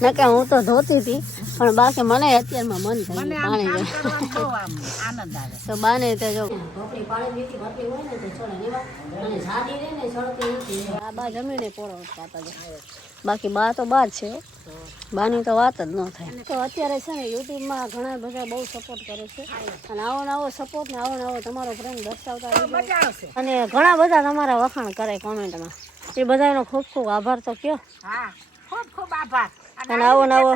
ને કે હું તો ધોતી હતી પણ બાકી મને અત્યારમાં મન થયું પાણી તો બાને તે જો ઢોકળી પાણી મીઠી ભાટલી હોય ને તો છોડે લેવા અને જાડી રહે ને છોડતી નથી આ બા જમીને પોળો પાતા જાય બાકી બા તો બા જ છે બાની તો વાત જ ન થાય તો અત્યારે છે ને યુટ્યુબમાં ઘણા બધા બહુ સપોર્ટ કરે છે અને આવો નવો સપોર્ટ ને આવો તમારો પ્રેમ દર્શાવતા અને ઘણા બધા તમારા વખાણ કરે કોમેન્ટમાં એ બધાનો ખૂબ ખૂબ આભાર તો કયો ખૂબ ખૂબ આભાર અને આવો નવો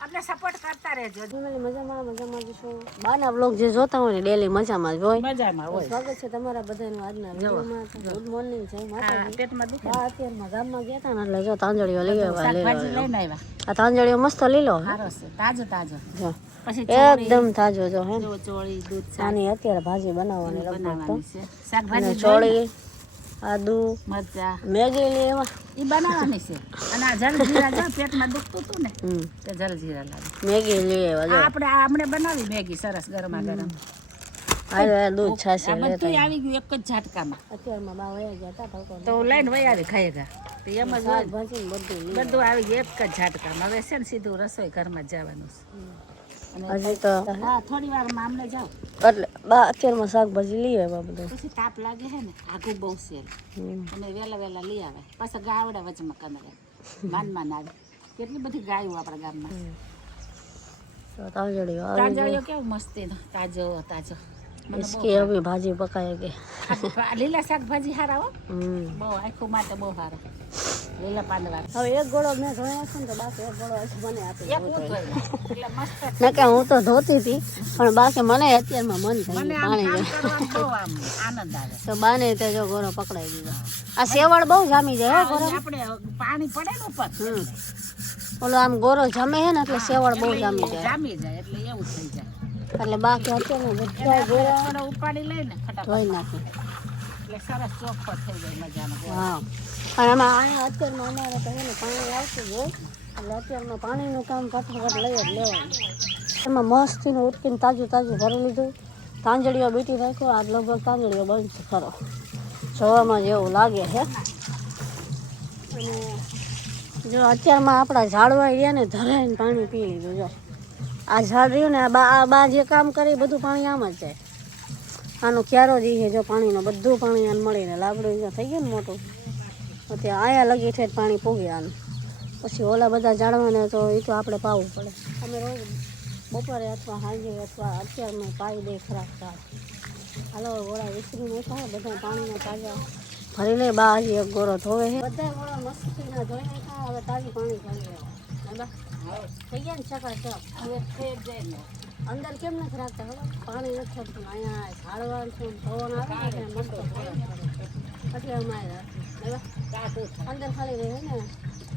અમને સપોર્ટ કરતા રહેજો મજામાં જશો બાના બ્લોગ જે જોતા હોય ને ડેલી મજામાં જ હોય મજામાં હોય સ્વાગત છે તમારા બધાનું આજના વિડીયોમાં ગુડ મોર્નિંગ જય માતાજી પેટમાં દુખે અત્યારમાં ગામમાં ગયા હતા ને એટલે જો તાંજળીઓ લઈ શાકભાજી લઈને આવ્યા આ તાંજળીઓ મસ્ત લીલો સારો છે તાજો તાજો જો પછી એકદમ તાજો જો હે ચોળી દૂધ આની અત્યારે ભાજી બનાવવાની લગભગ બનાવવાની છે શાકભાજી ચોળી આદુ મરચા મેગી લેવા એ બનાવવાની છે અને આ જલજીરા જો પેટમાં દુખતું હતું ને તે જલજીરા લાવી મેગી લેવા આપણે બનાવી મેગી સરસ ગરમા ગરમ આ દૂધ છાસી બધું આવી ગયું એક જ ઝાટકામાં અત્યારમાં બા વયા ગયા હતા તો લઈને વયા આવી ખાઈ તો એમ જ ભાજી બધું આવી ગયું એક જ ઝાટકામાં હવે છે ને સીધું રસોઈ ઘરમાં જ જવાનું છે હજી તો હા થોડી વારમાં આમને જાઓ એટલે બા અત્યારમાં શાકભાજી લઈ આવ્યા બધું પછી તાપ લાગે છે ને આઘું બહુ છે અને વહેલા લઈ આવે પાછા ગાવડા વચમાં કનરે માન આવે કેટલી બધી ગાયો આપણા ગામમાં તાંજળીઓ કેવું મસ્તી તાજો इसकी अभी भाजी पकाएंगे લીલા શાકભાજી હારા હો બહુ આખું માટે બહુ સારા લીલા પાંદડા હવે એક ગોળો મેં ધોયો છે ને તો બાકી એક ગોળો મને આપી એટલે મસ્ત ને કે હું તો ધોતી હતી પણ બાકી મને અત્યારમાં મન થયું પાણી બહુ આનંદ આવે તો બાને તે જો ગોળો પકડાઈ દીધો આ સેવડ બહુ જામી જાય હો ગોળો આપણે પાણી પડે ને ઉપર ઓલો આમ ગોળો જામે છે ને એટલે સેવડ બહુ જામી જાય એટલે એવું થઈ જાય એટલે બાકી અત્યારે બધા ગોળા ઉપાડી લઈને ધોઈ નાખી એટલે સરસ ચોખ્ખો થઈ જાય મજાનો હા અને આમાં અહીંયા અત્યારમાં અમારે તો એને પાણી આવતું જ હોય એટલે અત્યારમાં પાણીનું કામ ફટાફટ લઈ જ લેવાનું એમાં મસ્તીનું ઉટકીને તાજું ભરી લીધું તાંજળીઓ બીટી રાખ્યો આજ લગભગ તાંજળીઓ બંધ ખરો જોવામાં જેવું લાગે છે અને જો અત્યારમાં આપણા ઝાડવા રહ્યા ને ધરાઈને પાણી પી લીધું જો આ ઝાડ રહ્યું ને આ બા જે કામ કરે બધું પાણી આમ જ જાય આનો ક્યારો જ છે જો પાણીનો બધું પાણી આને મળીને લાકડું થઈ ગયું ને મોટું અત્યારે આયા લગી છે પાણી પૂગે આનું પછી ઓલા બધા ઝાડવાને તો એ તો આપણે પાવું પડે અમે રોજ બપોરે અથવા સાંજે અથવા અત્યારમાં પાઈ દે ખરાબ થાય હાલો ગોળા વિસરી નહીં થાય બધા પાણીના તાજા ભરી લે બા હજી એક ગોળો ધોવે છે બધા ગોળા મસ્તીના ધોઈ નાખા હવે તાજું પાણી ભરી લેવા થઈ ગયા ને ચકાચક અંદર કેમ નથી રાખતા ખબર પાણી નથી થતું અહીંયા ઝાડવાનું છે પવન આવે ને મસ્ત એટલે અમારે રાખે અંદર ખાલી રહે ને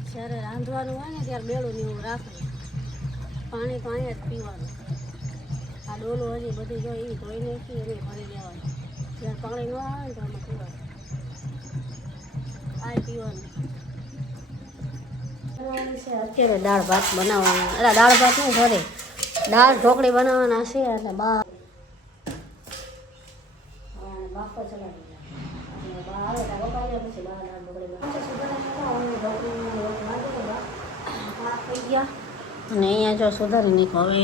જ્યારે રાંધવાનું હોય ને ત્યારે બેડું ને એવું રાખે પાણી તો અહીંયા જ પીવાનું આ ડોલું હજી બધી જો એ ધોઈ નાખી એને ભરી દેવાનું જ્યારે પાણી ન આવે ને તો આમાં પીવાનું આ પીવાનું અત્યારે દાળ ભાત બનાવવાના એટલે દાળ ભાત નહીં ઘરે દાળ ઢોકળી બનાવવાના છે એટલે બા બાફો ચલાવી બા આવે તો બપાઈ પછી બા દાળ ઢોકળી થઈ ગયા અને અહીંયા જો સુધારી નાખો હવે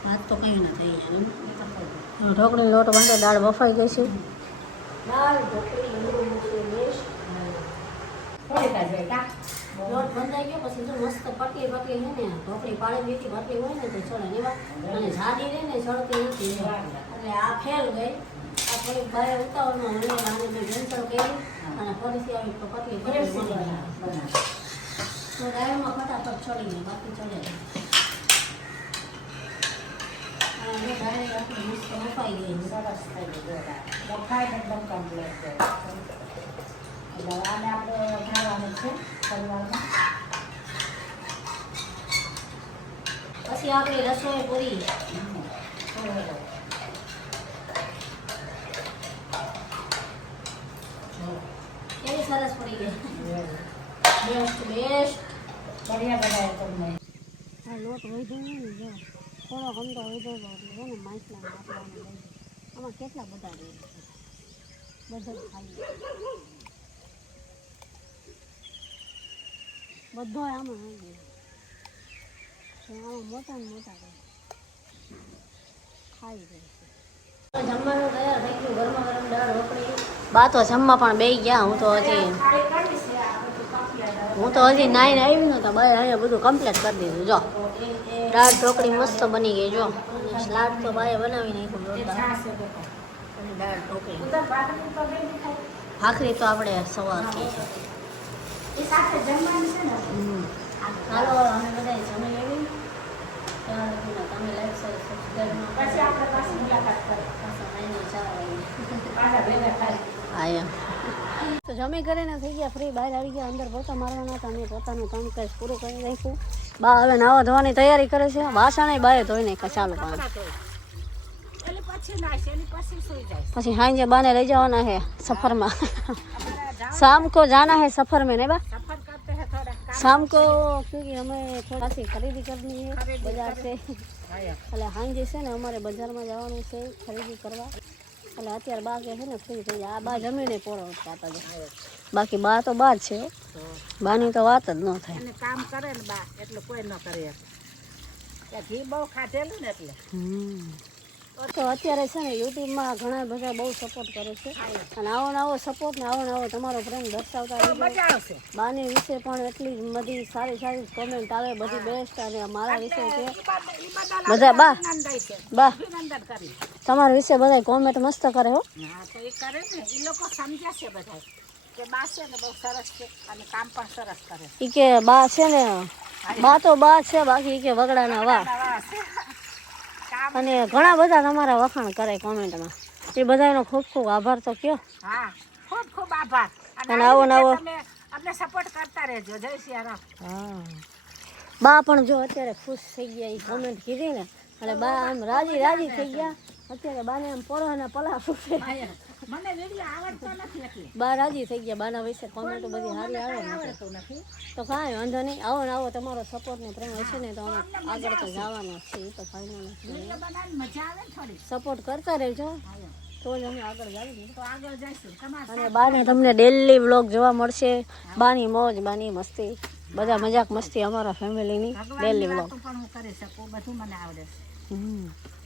ભાત તો કંઈ ના થઈ જાય ઢોકળી લોટ બાંધો દાળ બફાઈ ગઈ છે દાળ ઢોકળી લોટ બંધાઈ ગયો પછી જો મસ્ત પતલી છે ને ઢોકળી પાણી મીઠી પતલી હોય ને તો ચડે લેવા અને જાડી રહે ને ચડતી નથી એટલે આ ફેલ ગઈ આ થોડીક બહાર ઉતાવળમાં મને આને મેં ભેંસળ કરી અને ફરીથી આવી પતલી તો દાળમાં ફટાફટ ચડી ગઈ બાકી ચડે અને દાળ આપણે મસ્ત બફાઈ ગઈ સરસ થઈ ગઈ બફાઈ એકદમ કમ્પ્લીટ એટલે આને આપણે ખાવાનું છે પરિવારમાં પછી આપણી રસોઈ પૂરી કેવી સરસ પડી ગઈ બેસ્ટ બઢિયા બનાવ્યો તમને આ લોટ વધ્યો ને જો થોડો ગમતો વધ્યો એટલે છે ને માછલા નાખવાનું આમાં કેટલા બધા રહે બધા જ ખાલી બધો આમાં આવી ગયો મોટા ને મોટા ખાઈ જાય જમવાનું તૈયાર થઈ ગયું ગરમા ગરમ દાળ રોટલી બા તો જમવા પણ બેસી ગયા હું તો હજી નાઈને આવી ને તો બાય અહીંયા બધું કમ્પ્લીટ કરી દીધું જો દાળ ઢોકળી મસ્ત બની ગઈ જો અને સલાડ તો બાએ બનાવી નાખ્યું જોરદાર અને દાળ ઢોકળી ભાખરી તો આપણે સવાર થઈ છે હાલો અમે બધા જમી લેવી ત્યાં લગીને તમે લાઈક શેર સબસ્ક્રાઈબ પછી આપણે પાછી મુલાકાત કરી પાછા મહિને 4 વાગે તો જમી કરીને થઈ ગયા ફ્રી બહાર આવી ગયા અંદર પોતા મારવાના હતા અમે પોતાનું કામકાજ પૂરું કરી નાખ્યું બા હવે નાવા ધોવાની તૈયારી કરે છે વાસણે બાએ ધોઈ નાખ્યા ચાલુ પાણી પછી હાંજે બાને લઈ જવાના है सफर में शाम को जाना है सफर में नहीं बा शाम को क्योंकि हमें थोड़ा सी खरीदी करनी है बाजार से એટલે હાંજે છે ને અમારે બજારમાં જવાનું છે ખરીદી કરવા એટલે અત્યારે બા કે છે ને ફ્રી થઈ જાય આ બા જમીને પોરો ખાતા જાય બાકી બા તો બા જ છે બાની તો વાત જ ન થાય કામ કરે ને બા એટલે કોઈ ન કરે ઘી બહુ ખાધેલું ને એટલે તો અત્યારે છે ને યુટ્યુબમાં ઘણા બધા બહુ સપોર્ટ કરે છે અને આવો નવો સપોર્ટ ને આવો નવો તમારો પ્રેમ દર્શાવતા રહેજો બાની વિશે પણ એટલી બધી સારી સારી કોમેન્ટ આવે બધી બેસ્ટ અને મારા વિશે છે બધા બા તમારા વિશે બધા કોમેન્ટ મસ્ત કરે હો તો એ કરે ને એ લોકો સમજ્યા છે બધા કે બા છે ને બહુ સરસ છે અને કામ પણ સરસ કરે ઈ કે બા છે ને બા તો બા છે બાકી ઈ કે વગડાના વાહ અને ઘણા બધા તમારા વખાણ કરે કોમેન્ટમાં એ બધાનો ખૂબ ખૂબ આભાર તો કયો હા ખૂબ ખૂબ આભાર અને આવો નવો અમને સપોર્ટ કરતા રહેજો જય સિયારામ હા બા પણ જો અત્યારે ખુશ થઈ ગયા એ કોમેન્ટ કીધી ને એટલે બા આમ રાજી થઈ ગયા અત્યારે બાને આમ પોરોના પલા ફૂટે મને વિડિયો આવડતો નથી એટલે બા રાજી થઈ ગયા બાના વિશે કોમેન્ટ બધી સારી આવે નથી તો કાંઈ વાંધો નહીં આવો ને આવો તમારો સપોર્ટ ને પ્રેમ હશે ને તો અમે આગળ તો જવાના છે એ તો ફાઇનલ મજા આવે ને થોડી સપોર્ટ કરતા રહેજો તો જ અમે આગળ જાવીએ તો આગળ જઈશું તમારે અને બાને તમને ડેલી વ્લોગ જોવા મળશે બાની મોજ બાની મસ્તી બધા મજાક મસ્તી અમારા ફેમિલીની ડેલી વ્લોગ પણ હું કરી શકું બધું મને આવડે છે